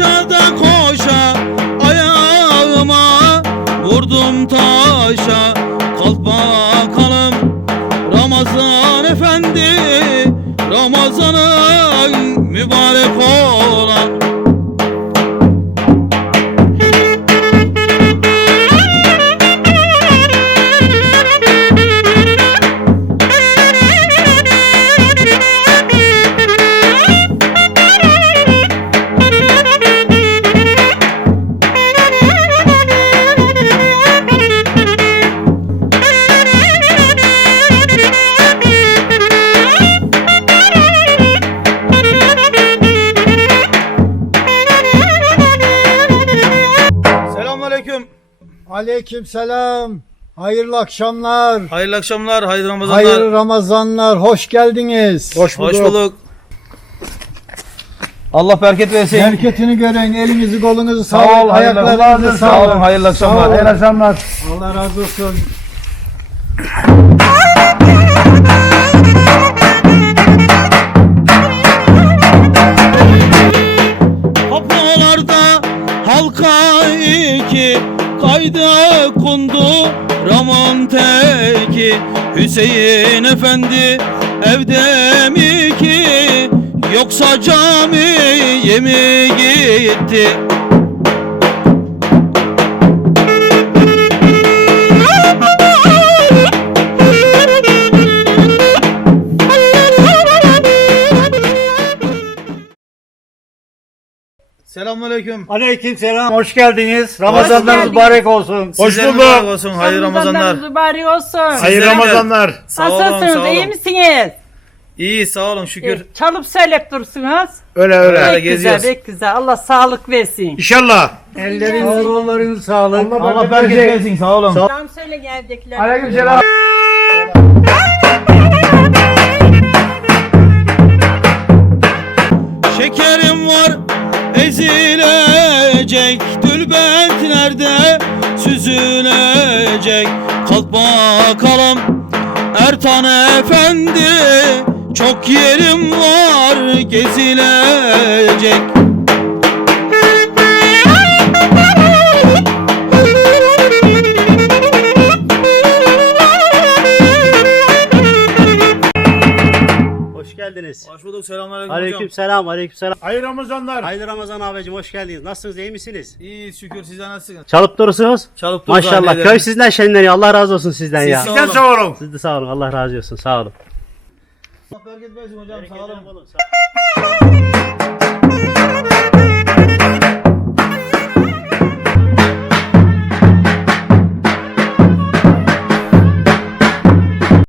koşa da koşa vurdum taşa kalk bakalım Ramazan efendi Ramazan'ın mübarek olan aleyküm. Aleyküm selam. Hayırlı akşamlar. Hayırlı akşamlar, hayırlı Ramazanlar. Hayırlı Ramazanlar, hoş geldiniz. Hoş bulduk. Hoş bulduk. Allah bereket versin. Bereketini görün, elinizi kolunuzu salın, sağ ol, hayırlı, sağ, olun. sağ olun. Hayırlı sağ olun. akşamlar. Sağ olun. Hayırlı akşamlar. Allah razı olsun. teki kayda kondu Ramon teki Hüseyin efendi evde mi ki Yoksa cami mi gitti? Selamünaleyküm. Aleyküm selam. Hoş geldiniz. Hoş geldiniz. Ramazanlarınız mübarek olsun. Siz Hoş bulduk. Mübarek olsun. Hayırlı Ramazanlar. mübarek olsun. Hayırlı Ramazanlar. Hayır. Hayır, hayır. Ramazanlar. Sağ sağ olun, olsunuz, sağ olun. İyi misiniz? İyi sağ olun şükür. E, çalıp söylep dursunuz. Öyle öyle. Pek güzel pek güzel. Allah sağlık versin. İnşallah. Ellerin sağlığın sağlık. Allah, Allah bereket şey versin sağ olun. Selam söyle geldikler. Aleyküm selam. selam. gelecek Dülbent nerede süzülecek Kalk bakalım Ertan Efendi Çok yerim var gezilecek misiniz? Hoş bulduk. Selamlar efendim, Aleyküm hocam. Aleyküm selam. Aleyküm selam. Hayır Ramazanlar. Hayır Ramazan abicim. Hoş geldiniz. Nasılsınız? İyi misiniz? İyi şükür. Siz nasılsınız? Çalıp durursunuz. Çalıp durursunuz. Maşallah. Zahine köy edelim. sizden şenleniyor. Allah razı olsun sizden siz ya. Sizden sağ olun. sağ olun. Siz de sağ olun. Allah razı olsun. Sağ olun. Berket Beyciğim hocam. Sağ olun.